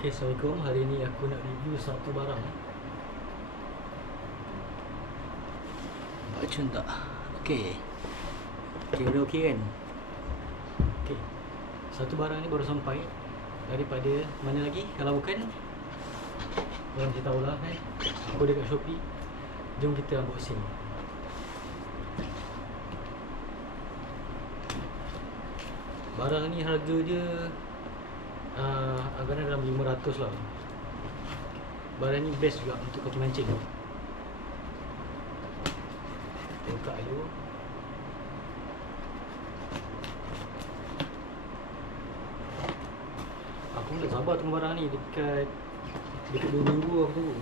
Okay, Assalamualaikum. Hari ni aku nak review satu barang. Nampak macam tak? Okay. Okay, dah okay kan? Okay. Satu barang ni baru sampai daripada mana lagi? Kalau bukan, korang mesti tahulah kan? Aku dekat Shopee. Jom kita unboxing. Barang ni harga dia agaknya dalam 500 lah. Barang ni best juga untuk kaki mancing. Buka dulu. Aku tak sabar tunggu barang ni dekat 2 minggu aku tunggu.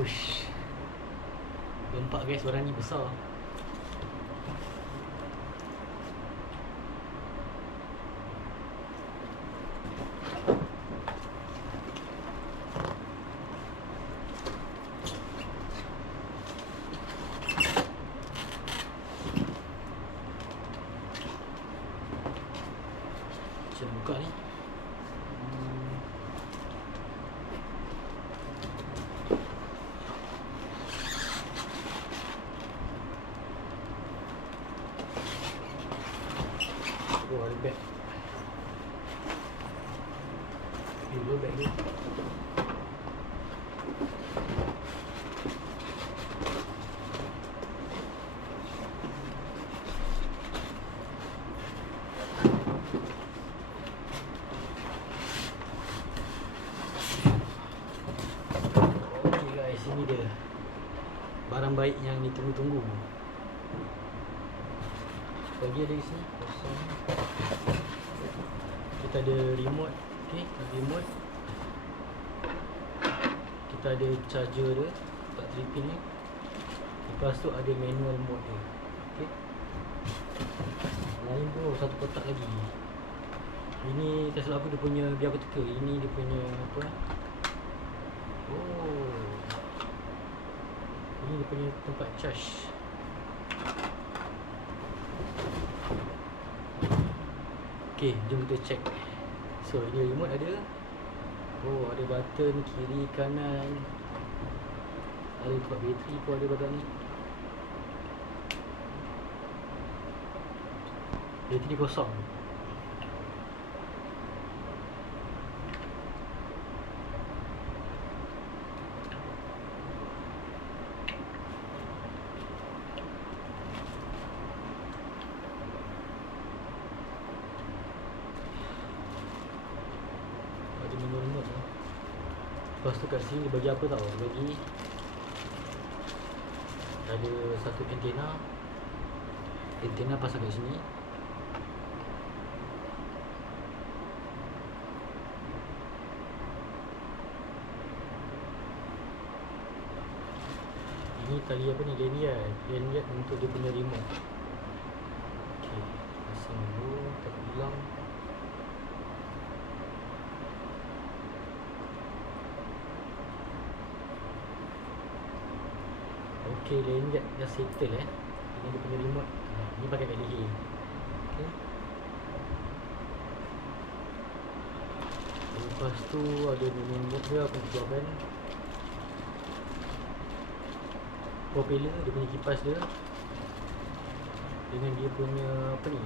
Ush. Nampak guys, barang ni besar. Macam buka ni. Oh, ada beg. Dulu beg ni. Okay guys, ini dia barang baik yang ditunggu-tunggu. Lagi ada di sini kosong. Kita ada remote. Okay, remote. Kita ada charger dia, tak 3 pin ni. Lepas tu ada manual mode dia. Okay. Lain tu satu kotak lagi. Ini tak silap aku dia punya, biar aku teka. Ini dia punya apa? Oh. Ini dia punya tempat charge. Okay, jom kita check. So, ini remote ada. Oh, ada button kiri, kanan. Ada tempat bateri pun ada button ni. Bateri kosong. Remote tu. Lepas tu kat sini dia bagi apa tau? Dia bagi ada satu antena. Antena pasang kat sini. Ini tali apa ni? Lanyard untuk dia punya remote. Okay, pasang dulu, takut hilang. Okay, lanyard dah settle Ini dia punya remote. Ni pakai kat leher. Okay. Lepas tu ada remote dia, aku keluarkan. Propeller, dia punya kipas dia. Dengan dia punya apa ni?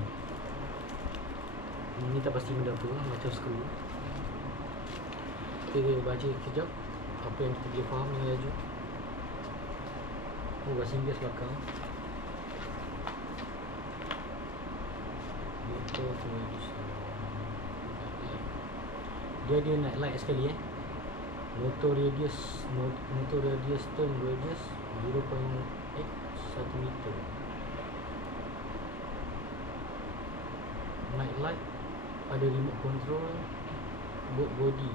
Ni tak pasti benda apa, macam skru. Kita baca kejap apa yang kita boleh faham dengan laju. Oh, bahasa Inggeris belakang. Dia ada night light sekali Motor radius turn radius 0.8 cm. Night light, ada remote control, boat body.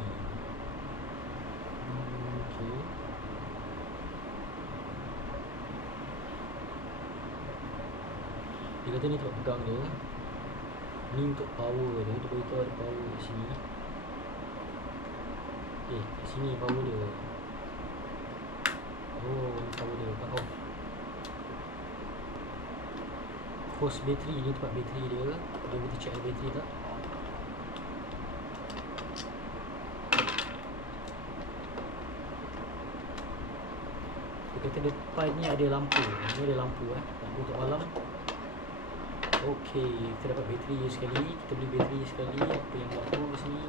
Okay. Dia kata ni tempat pegang dia. Ni untuk power dia. Dia beritahu ada power kat sini. Kat sini power dia. Oh, ni power dia. Cut off. host bateri ni, tempat bateri dia. Dia boleh check ada bateri tak. Dia kata depan ni ada lampu. Ni ada lampu lampu untuk malam. Okey, kita dapat bateri sekali. Kita beli bateri sekali. Apa yang berlaku di sini?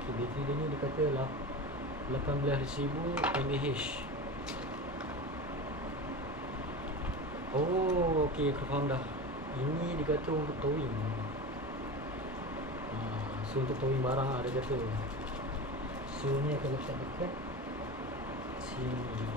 Okey, bateri dia ni dia kata 18,000 mAh. Oh, okey, aku faham dah. Ini dia kata untuk towing. So untuk towing barang dia kata. So ni akan letak dekat sini.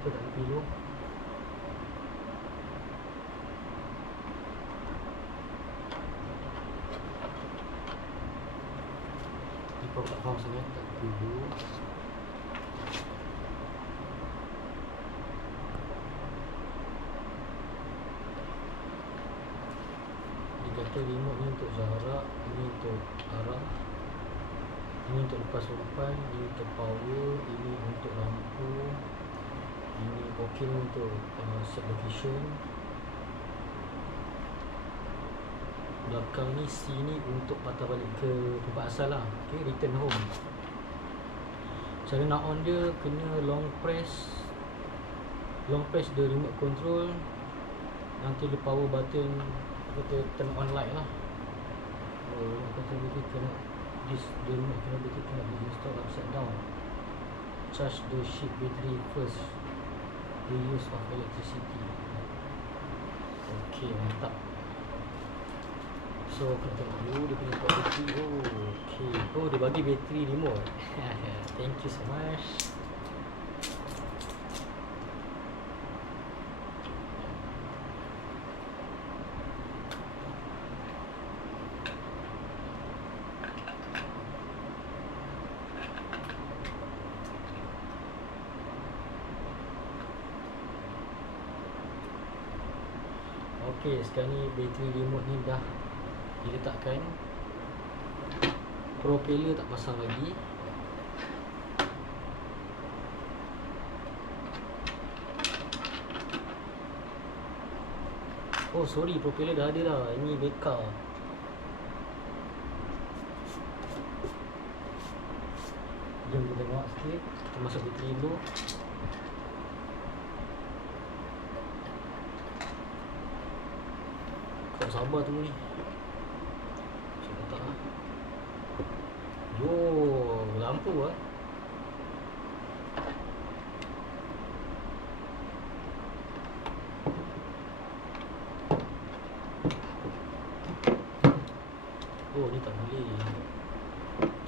Apa tak ada pilih. Kau tak faham sangat, tak dulu. Dia kata remote ni untuk jarak, ini untuk arah, ini untuk lepas umpan, ini untuk power, ini untuk lampu, ini booking untuk set location. Belakang ni C ni untuk patah balik ke tempat asal lah. Okay, return home. Cara nak on dia kena long press the remote control. Nanti the power button kita turn on light lah. Remote control kita kena the remote control kita kena be installed upside down. Charge the ship battery first. The use of electricity. Okay, mantap. So kita tengok dulu dia punya bateri. Okay. Dia bagi bateri remote. Thank you so much. Okay, sekarang ni bateri remote ni dah diletakkan. Propeller tak pasang lagi. Oh sorry, propeller dah ada dah. Ini backup. Jom kita tengok sikit. Kita masuk bateri dulu. Kau sabar tunggu ni. Lampu ni tak boleh.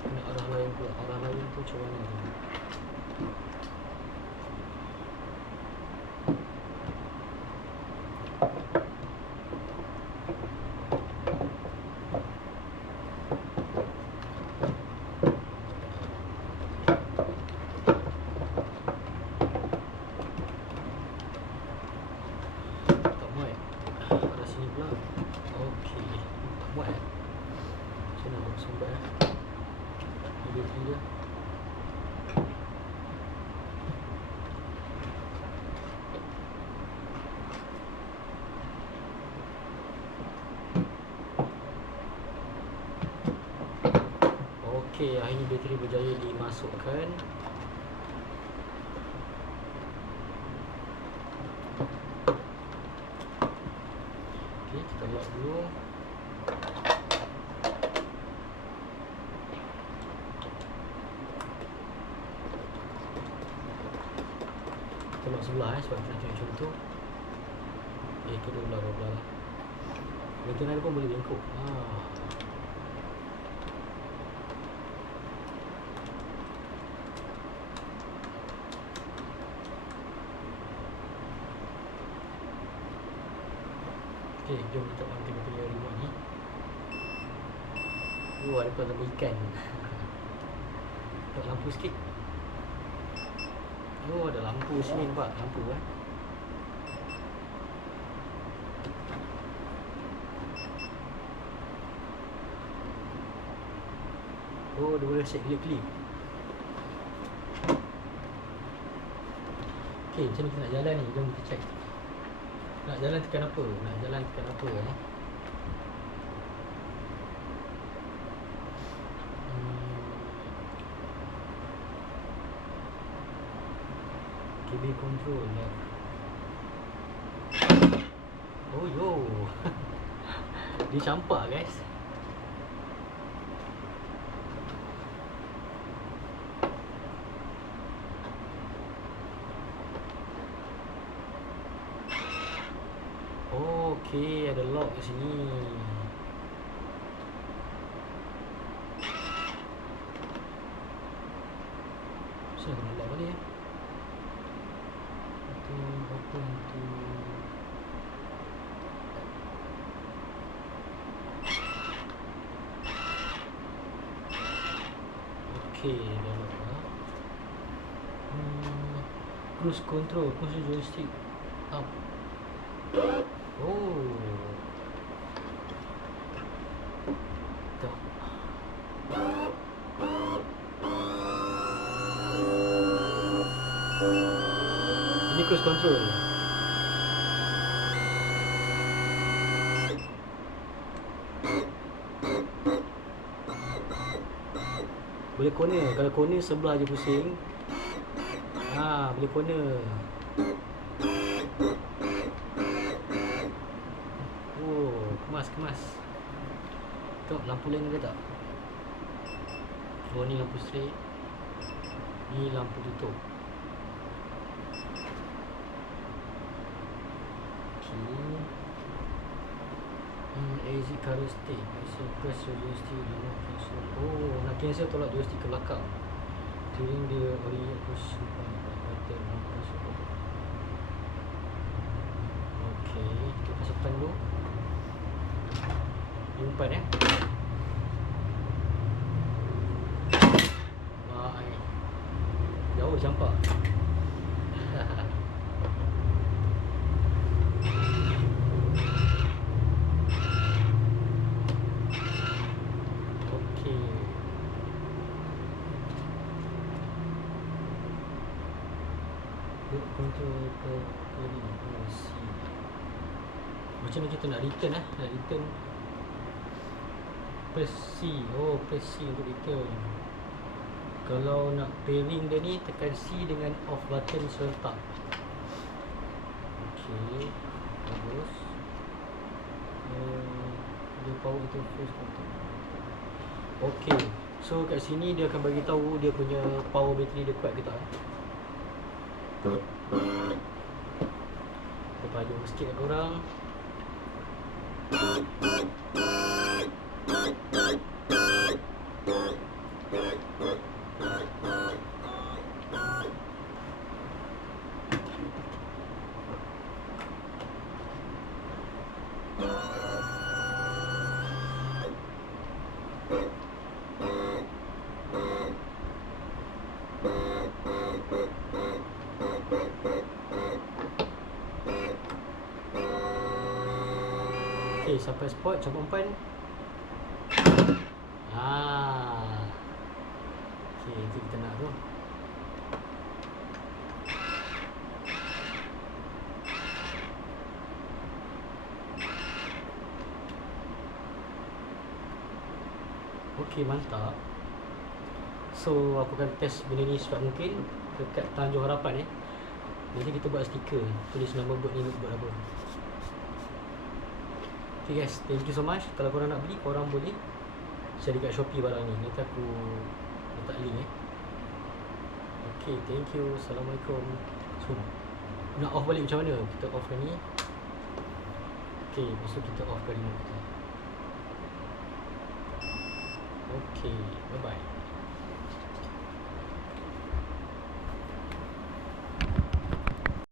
Kena arah lain pula. Arah lain tu macam mana tu? Okey, akhirnya bateri berjaya dimasukkan. Okey, kita lock dulu. Kita lock sebelah sebab kita nak tengok contoh. Kedua belah lah. Bateri pun boleh bengkok. Okay, jom kita on kita punya remote ni. Ada pun tambah ikan. Tengok lampu sikit. Oh, ada lampu sini, nampak lampu kan. Oh, dia boleh set klip-klip. Okay, macam ni kita nak jalan ni. Jom kita check. Nak jalan tekan apa? Nak jalan tekan apa eh? KB control lah. Oh yo. Dia campak guys. Okay, ada lock kat sini. Saya kena lock balik ya. Itu open tu. Okay, dah lock lah. Cruise control, cruise joystick up. Oh. Tak. Ini cruise control. Boleh corner. Kalau corner sebelah je pusing. Boleh corner. Kemas. Tengok lampu lain ada tak? Oh, ni lampu straight. Ni lampu tutup. Okay. Exit color stick. So press your joystick, remote cancel. Oh, nak cancel tolak joystick ke belakang. During the original push button. Okay, kita pasangkan dulu. Umpan jauh campak. Okey. Control ke ni. Macam ni kita nak return nak return. Press C. Oh, press C untuk return. Kalau nak pairing dia ni, tekan C dengan off button serentak. Okey, bagus. Dia power interface control. Okey, so kat sini dia akan bagi tahu dia punya power battery dia kuat ke tak. Kita payung sikit kat korang. Okay, sampai spot, coba umpan. Okay, itu kita nak tu. Okay, mantap. So, aku akan test benda ni secepat mungkin dekat Tanjung Harapan Nanti kita buat stiker, tulis nama bot ni buat apa. Okay guys, thank you so much. Kalau korang nak beli, korang boleh cari kat Shopee barang ni. Nanti aku letak link Okay, thank you. Assalamualaikum. So, nak off balik macam mana? Kita offkan ni. Okay, lepas tu kita offkan remote kita. Okay, bye bye.